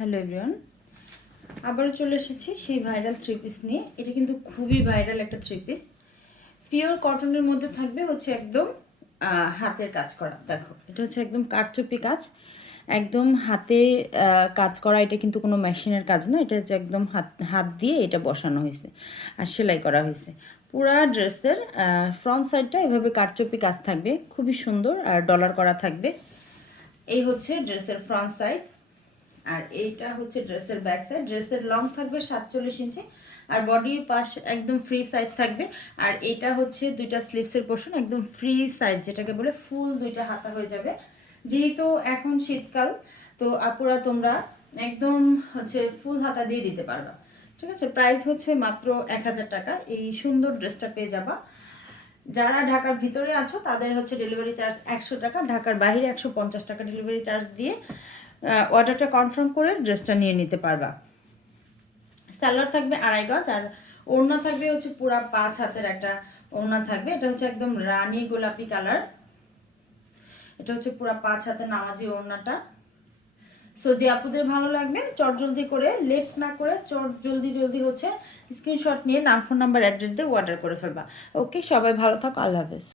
Hello everyone, আবারও চলে এসেছি সেই ভাইরাল থ্রি পিস নিয়ে। এটা কিন্তু খুবই ভাইরাল একটা থ্রি পিস, পিওর কটনের মধ্যে থাকবে হচ্ছে একদম হাতের কাজ করা। দেখো, এটা হচ্ছে একদম কারচুপি কাজ, একদম হাতে কাজ করা। এটা কিন্তু কোনো মেশিনের কাজ না, এটা হচ্ছে একদম হাত হাত দিয়ে এটা বসানো হয়েছে আর সেলাই করা হয়েছে। পুরা ড্রেসের ফ্রন্ট সাইডটা এভাবে কারচুপি কাজ থাকবে, খুবই সুন্দর আর ডলার করা থাকবে। এই হচ্ছে ড্রেসের ফ্রন্ট সাইড, আর এইটা হচ্ছে ড্রেসের ব্যাক সাইড। ড্রেসের লং থাকবে 47 ইঞ্চি আর বডির পাশ একদম ফ্রি সাইজ থাকবে। আর এটা হচ্ছে দুইটা স্লিভসের পোর্শন, একদম ফ্রি সাইজ, যেটাকে বলে ফুল দুইটা হাতা হয়ে যাবে। যেহেতু এখন শীতকাল, তো আপুরা তোমরা একদম হচ্ছে ফুল হাতা দিয়ে দিতে পারবা। ঠিক আছে, প্রাইস হচ্ছে মাত্র 1000 টাকা। এই সুন্দর ড্রেসটা পেয়ে যাবা। যারা ঢাকার ভিতরে আছো তাদের হচ্ছে ডেলিভারি চার্জ 100 টাকা, ঢাকার বাইরে 150 টাকা ডেলিভারি চার্জ দিয়ে অর্ডারটা কনফার্ম করে ড্রেসটা নিয়ে নিতে পারবা। সালোয়ার থাকবে 2.5 গজ আর ওড়না থাকবে হচ্ছে পুরা 5 হাতের একটা ওড়না থাকবে। এটা হচ্ছে একদম রানী গোলাপি কালার। এটা হচ্ছে পুরা 5 হাতের নামাজি ওড়নাটা। সো যে আপুদের ভালো লাগবে চটজলদি করে, লেট না করে জলদি হচ্ছে স্ক্রিনশট নিয়ে নাম, ফোন নাম্বার, অ্যাড্রেস দিয়ে অর্ডার করে ফেলবা। ওকে, সবাই ভালো থাকো, আল্লাহ হাফেজ।